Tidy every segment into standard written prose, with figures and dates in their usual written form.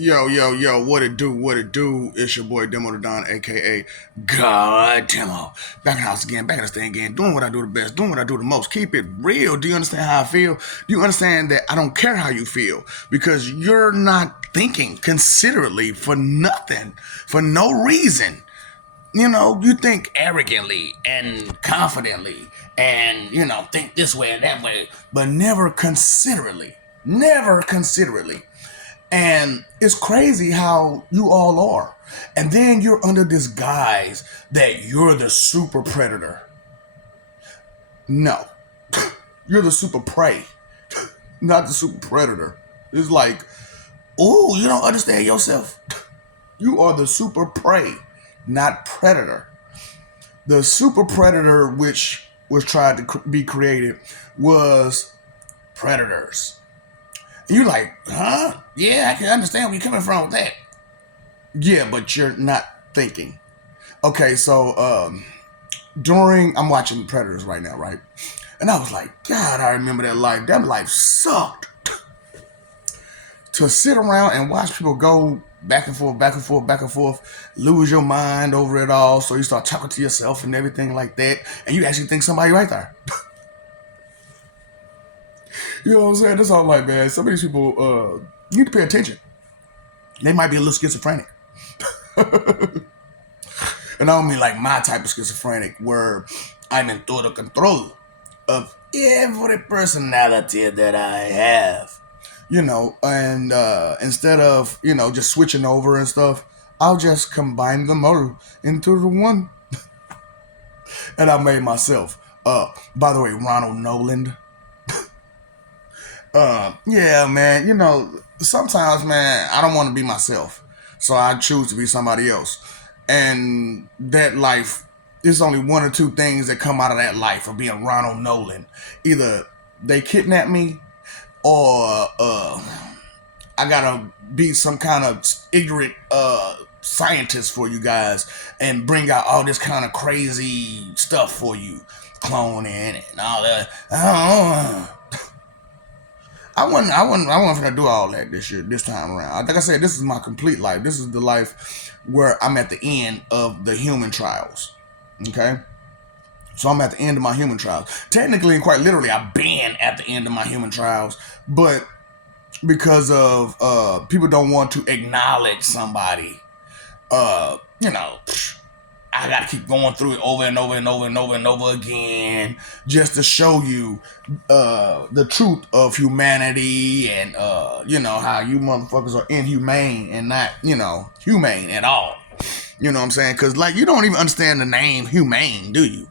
Yo, what it do, what it do? It's your boy Demo the Don, aka God Demo. Back in the house again, back in the stand again, doing what I do the best, doing what I do the most. Keep it real. Do you understand how I feel? Do you understand that I don't care how you feel? Because you're not thinking considerately for nothing, for no reason. You think arrogantly and confidently and, think this way and that way, but never considerately. Never considerately. And it's crazy how you all are. And then you're under this guise that you're the super predator. No, you're the super prey, not the super predator. It's like, ooh, you don't understand yourself. You are the super prey, not predator. The super predator, which was tried to be created, was predators. You like, huh? Yeah, I can understand where you're coming from with that. Yeah, but you're not thinking. Okay, so I'm watching Predators right now, right? And I was like, God, I remember that life. That life sucked. To sit around and watch people go back and forth, back and forth, back and forth, lose your mind over it all. So you start talking to yourself and everything like that, and you actually think somebody right there. You know what I'm saying? That's all I'm like, man. Some of these people, you need to pay attention. They might be a little schizophrenic. And I don't mean like my type of schizophrenic where I'm in total control of every personality that I have. And instead of, just switching over and stuff, I'll just combine them all into the one. And I made myself. By the way, Ronald Nolan. Yeah, man, sometimes, man, I don't want to be myself. So I choose to be somebody else. And that life, there's only one or two things that come out of that life of being Ronald Nolan. Either they kidnap me or I gotta be some kind of ignorant scientist for you guys and bring out all this kind of crazy stuff for you. Cloning and all that. I wasn't gonna do all that this time around. Like I said, this is my complete life. This is the life where I'm at the end of the human trials. Okay? So I'm at the end of my human trials. Technically and quite literally, I've been at the end of my human trials, but because of people don't want to acknowledge somebody, uh, you know, I gotta keep going through it over and over and over and over and over again just to show you the truth of humanity and how you motherfuckers are inhumane and not humane at all. You know what I'm saying? Because like you don't even understand the name humane, do you?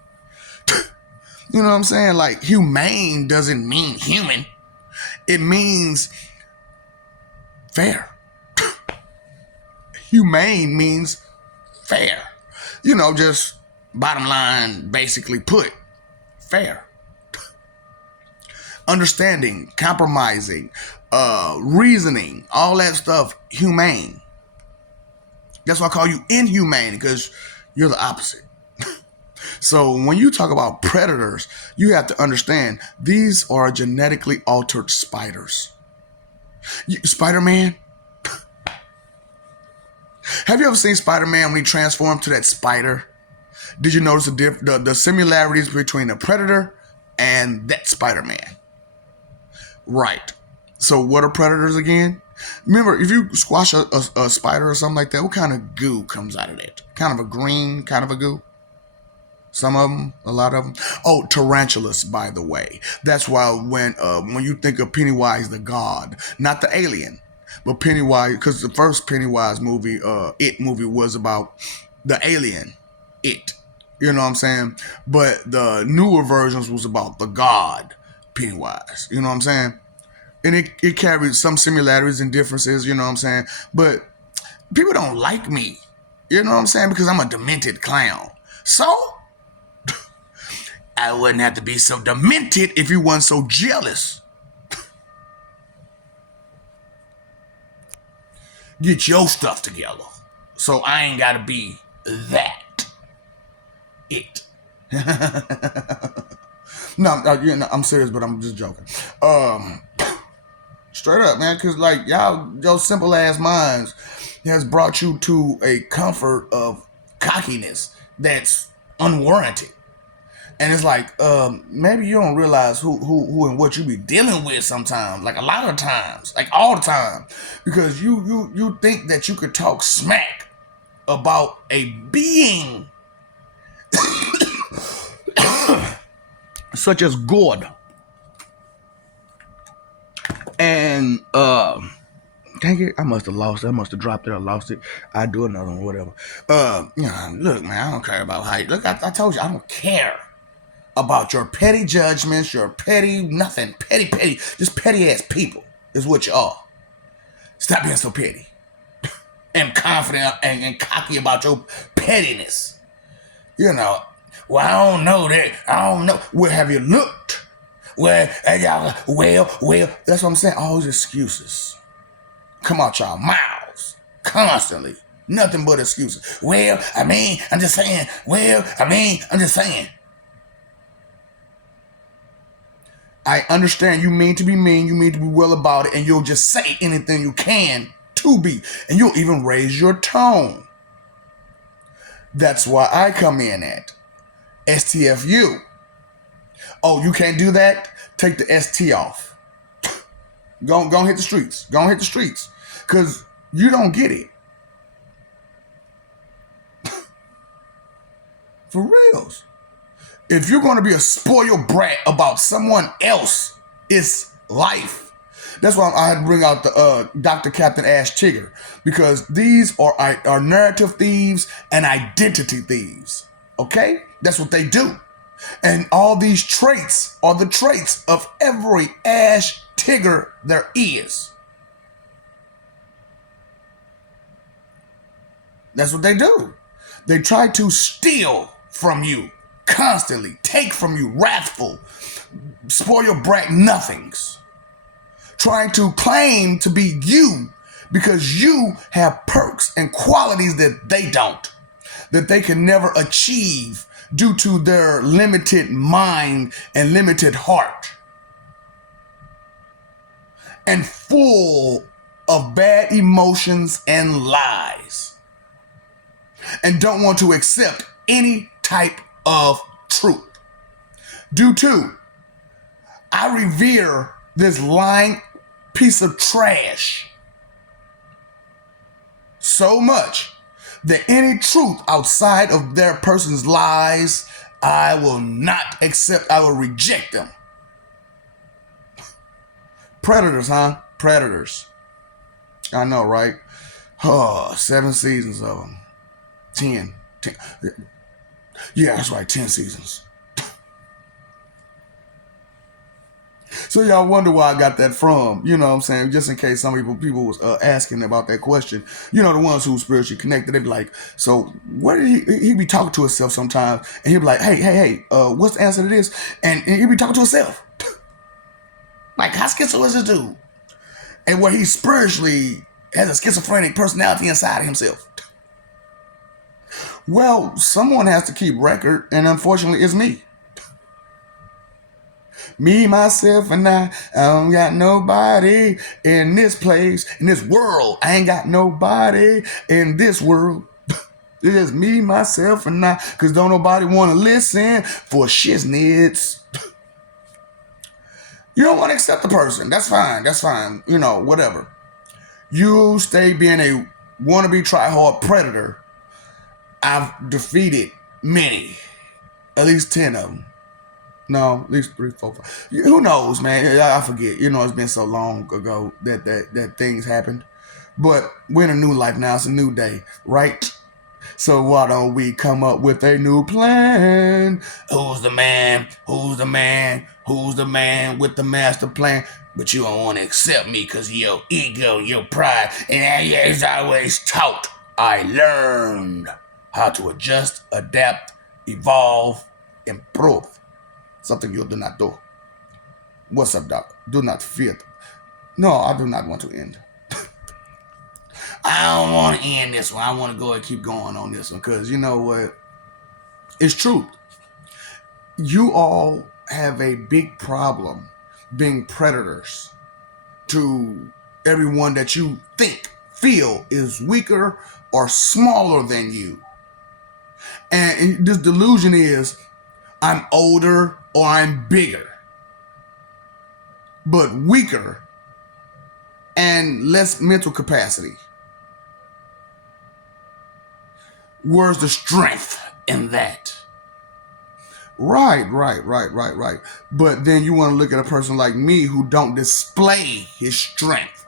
You know what I'm saying? Like humane doesn't mean human. It means fair. Humane means fair. Just bottom line, basically put, fair. Understanding, compromising, reasoning, all that stuff, humane. That's why I call you inhumane, because you're the opposite. So when you talk about predators, you have to understand these are genetically altered spiders. Spider-Man? Have you ever seen Spider-Man when he transformed to that spider? Did you notice the similarities between the Predator and that Spider-Man? Right. So what are predators again? Remember, if you squash a spider or something like that, what kind of goo comes out of that? Kind of a green kind of a goo? Some of them, a lot of them. Oh, tarantulas, by the way. That's why when you think of Pennywise the God, not the alien, but Pennywise, because the first Pennywise movie, It movie, was about the alien, It. You know what I'm saying? But the newer versions was about the God, Pennywise. You know what I'm saying? And it carried some similarities and differences, you know what I'm saying? But people don't like me. You know what I'm saying? Because I'm a demented clown. So I wouldn't have to be so demented if you weren't so jealous. Get your stuff together. So I ain't gotta be that. It. No, I'm serious, but I'm just joking. straight up, man. Because like y'all, your simple ass minds has brought you to a comfort of cockiness that's unwarranted. And it's like, maybe you don't realize who and what you be dealing with sometimes, like a lot of times, like all the time, because you think that you could talk smack about a being such as God, and dang it, I must have lost it. I must have dropped it. I lost it. I do another one, whatever. Look, man, I don't care about how you look. I told you, I don't care about your petty judgments, your petty nothing, petty, just petty ass people is what you are. Stop being so petty and confident and cocky about your pettiness. You know, well, I don't know that. I don't know. Where have you looked? Well, that's what I'm saying. All those excuses come out y'all mouths constantly. Nothing but excuses. Well, I mean, I'm just saying. I'm just saying. I understand you mean to be mean, you mean to be well about it, and you'll just say anything you can to be, and you'll even raise your tone. That's why I come in at STFU. Oh, you can't do that? Take the ST off. Go hit the streets. Go hit the streets. Because you don't get it. For reals. If you're going to be a spoiled brat about someone else's life, that's why I had to bring out the Dr. Captain Ash Tigger, because these are narrative thieves and identity thieves. Okay? That's what they do. And all these traits are the traits of every Ash Tigger there is. That's what they do. They try to steal from you constantly, take from you, wrathful, spoil brat nothings, trying to claim to be you because you have perks and qualities that they don't, that they can never achieve due to their limited mind and limited heart, and full of bad emotions and lies, and don't want to accept any type of truth. Due to, I revere this lying piece of trash so much that any truth outside of their person's lies, I will not accept. I will reject them. Predators, huh? Predators. I know, right? Oh, 7 seasons of them. 10. Yeah, that's right, 10 seasons. So y'all wonder where I got that from. You know what I'm saying? Just in case some people was asking about that question. You know, the ones who spiritually connected, they be like, so where did he be talking to himself sometimes? And he'd be like, hey, what's the answer to this? And he'd be talking to himself. Like, how schizo is this dude? And where he spiritually has a schizophrenic personality inside of himself. Well, someone has to keep record, and unfortunately, it's me. Me, myself, and I don't got nobody in this place, in this world. I ain't got nobody in this world. It's just me, myself, and I, because don't nobody want to listen for shiznits. You don't want to accept the person. That's fine. You know, whatever. You stay being a wannabe try-hard predator. I've defeated many, at least 10 of them. No, at least 3, 4, 5. Who knows, man? I forget. You know, it's been so long ago that things happened. But we're in a new life now. It's a new day, right? So why don't we come up with a new plan? Who's the man? Who's the man? Who's the man with the master plan? But you don't want to accept me because of your ego, your pride. And as I always taught, I learned how to adjust, adapt, evolve, improve. Something you do not do. What's up, Doc? Do not fear. No, I do not want to end. I don't want to end this one. I want to go and keep going on this one because you know what? It's truth. You all have a big problem being predators. to everyone that you feel is weaker or smaller than you. And this delusion is, I'm older or I'm bigger, but weaker and less mental capacity. Where's the strength in that? Right. But then you want to look at a person like me who don't display his strength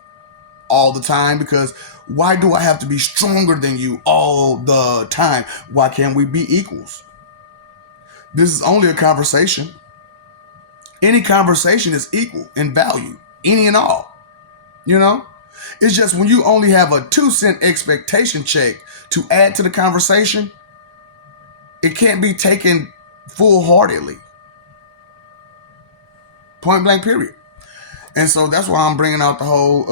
all the time, because why do I have to be stronger than you all the time? Why can't we be equals? This is only a conversation. Any conversation is equal in value, any and all. It's just when you only have a 2-cent expectation check to add to the conversation, it can't be taken full-heartedly. Point blank, period. And so that's why I'm bringing out the whole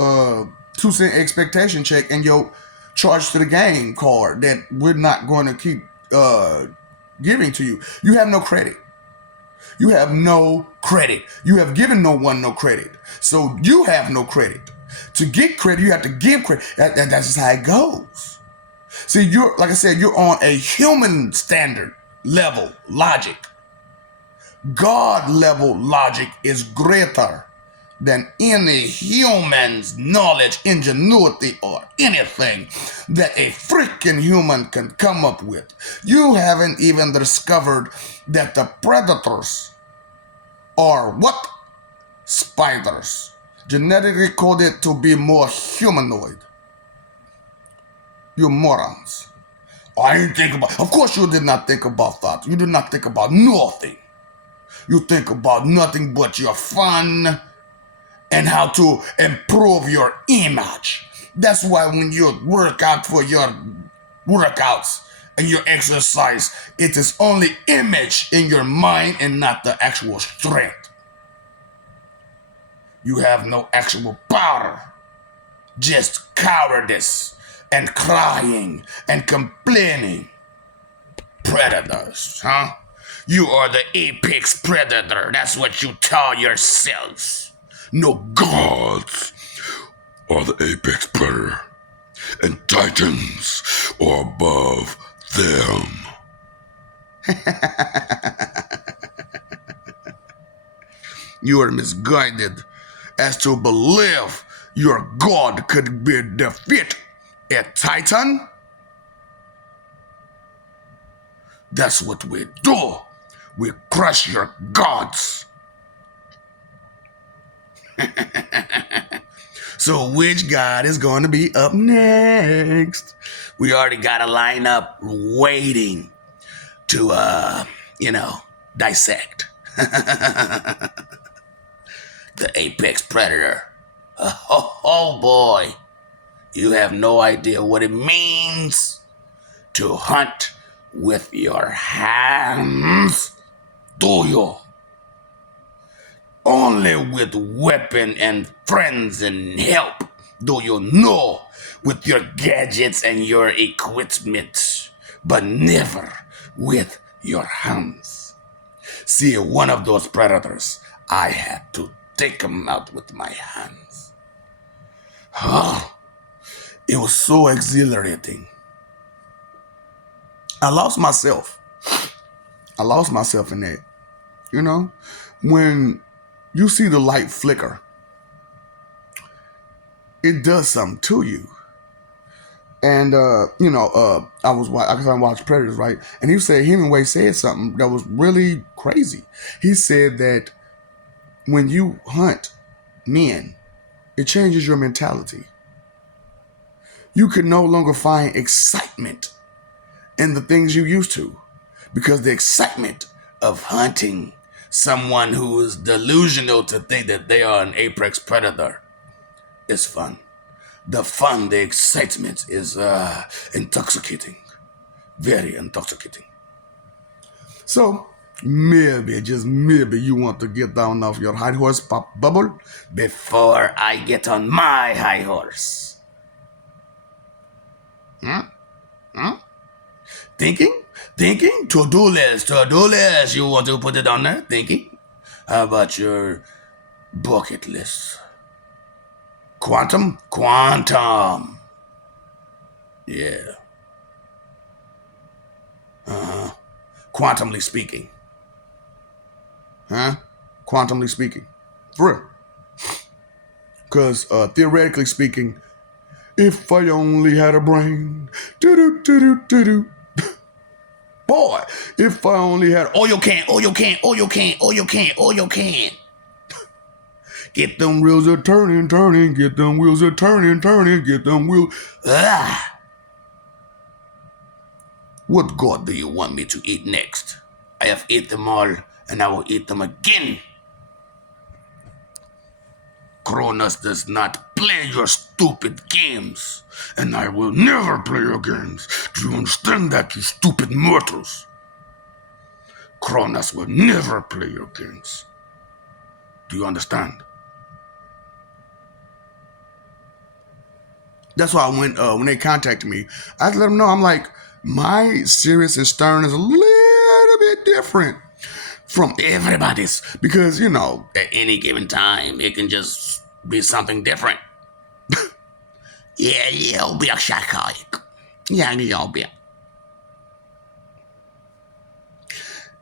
2-cent expectation check and your charge to the game card that we're not going to keep giving to you. You have no credit. You have no credit. You have given no one no credit. So you have no credit. To get credit, you have to give credit. That's just how it goes. See, like I said, you're on a human standard level logic. God level logic is greater than any human's knowledge, ingenuity, or anything that a freaking human can come up with. You haven't even discovered that the predators are what? Spiders. Genetically coded to be more humanoid. You morons. I didn't think about... Of course you did not think about that. You did not think about nothing. You think about nothing but your fun and how to improve your image. That's why when you work out for your workouts and your exercise, it is only image in your mind and not the actual strength. You have no actual power, just cowardice and crying and complaining. Predators, huh? You are the apex predator. That's what you tell yourselves. No, gods are the apex predator, and titans are above them. You are misguided as to believe your god could be defeat a titan. That's what we do. We crush your gods. So which god is going to be up next? We already got a lineup waiting to, dissect. The apex predator. Oh boy. You have no idea what it means to hunt with your hands, do you? Only with weapon and friends and help do you know with your gadgets and your equipment, but never with your hands. See, one of those predators, I had to take him out with my hands. It was so exhilarating. I lost myself in that. When you see the light flicker, it does something to you. And I watched Predators, right? And Hemingway said something that was really crazy. He said that when you hunt men, it changes your mentality. You can no longer find excitement in the things you used to, because the excitement of hunting someone who is delusional to think that they are an apex predator is fun. The excitement is intoxicating, very intoxicating. So maybe, just maybe, you want to get down off your high horse, Pop Bubble, before I get on my high horse. Thinking? To-do list. You want to put it on there? Thinking? How about your bucket list? Quantum. Yeah. Quantumly speaking. Huh? Quantumly speaking. For real. Because theoretically speaking, if I only had a brain, do. Boy, if I only had oil can. Get them wheels a turning, get them wheels a turning, get them wheels. Ah. What god do you want me to eat next? I have eaten them all, and I will eat them again. Cronus does not play your stupid games, and I will never play your games. Do you understand that, you stupid mortals? Cronus will never play your games. Do you understand? That's why when they contacted me, I let them know, I'm like, my serious and stern is a little bit different from everybody's, because at any given time it can just be something different. Yeah, you'll be a psychotic. Yeah, you'll be.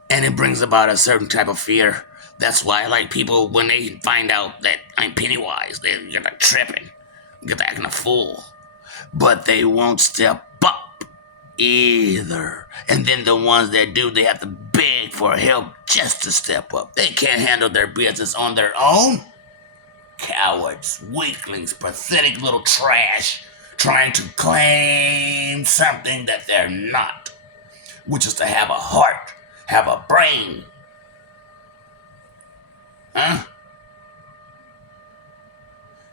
And it brings about a certain type of fear. That's why, like, people, when they find out that I'm Pennywise, they get like tripping, get acting a fool. But they won't step up either. And then the ones that do, they have to beg for help just to step up. They can't handle their business on their own. Cowards, weaklings, pathetic little trash trying to claim something that they're not, which is to have a heart, have a brain. Huh?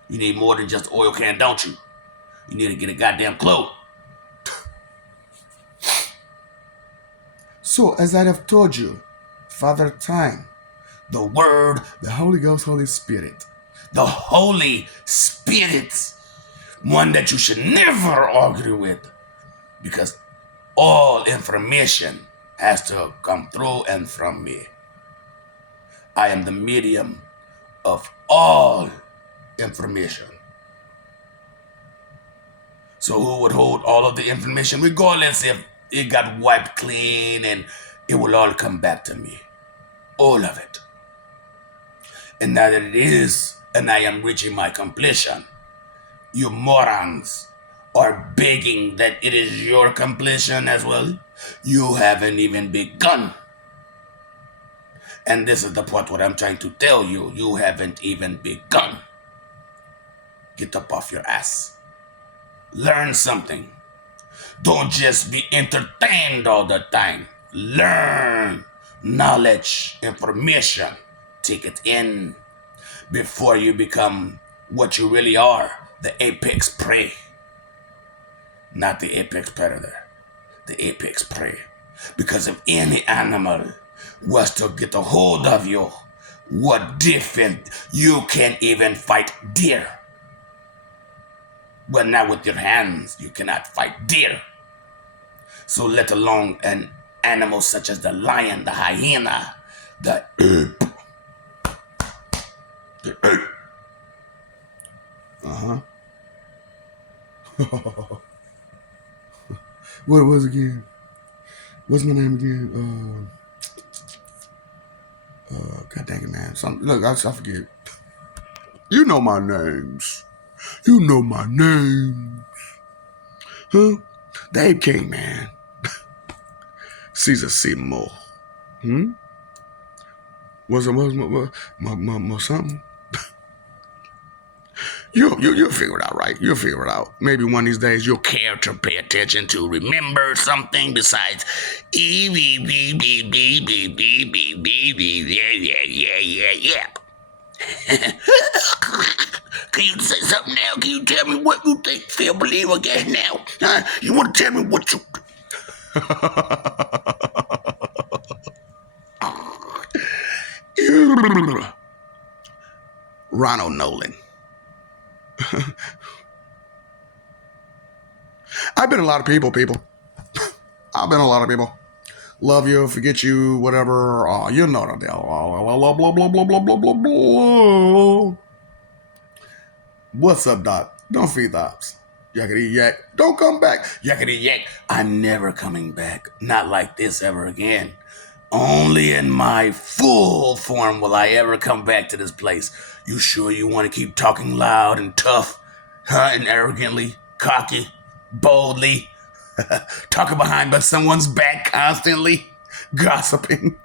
You need more than just oil can, don't you? You need to get a goddamn clue. So, as I have told you, Father Time, the Word, the Holy Ghost, Holy Spirit, the Holy Spirit, one that you should never argue with, because all information has to come through and from me. I am the medium of all information. So who would hold all of the information, regardless if it got wiped clean, and it will all come back to me. All of it. And now that it is, and I am reaching my completion, you morons are begging that it is your completion as well. You haven't even begun. And this is the part what I'm trying to tell you. You haven't even begun. Get up off your ass. Learn something. Don't just be entertained all the time. Learn knowledge, information. Take it in before you become what you really are, the apex prey. Not the apex predator, the apex prey. Because if any animal was to get a hold of you, what different, you can even fight deer. Well, now with your hands, you cannot fight deer. So let alone an animal such as the lion, the hyena, the ape. The ape. What was again? What's my name again? God dang it, man. Look, I forget. You know my names. You know my names. Huh? The Ape King, man. Caesar Seymour. Was something? You'll figure it out, right? You'll figure it out. Maybe one of these days you'll care to pay attention to remember something besides yeah. Can you say something now? Can you tell me what you think? Feel, believe, or guess now? Huh? You want to tell me what you... Ronald Nolan. I've been a lot of people. I've been a lot of people. Love you, forget you, whatever. You know the deal. Blah, blah, blah, blah, blah, blah, blah, blah, blah. What's up, Doc? Don't feed the ops. Yakety yak. Don't come back. Yakety yak. I'm never coming back. Not like this ever again. Only in my full form will I ever come back to this place. You sure you want to keep talking loud and tough, huh? And arrogantly, cocky, boldly, talking behind but someone's back constantly, gossiping.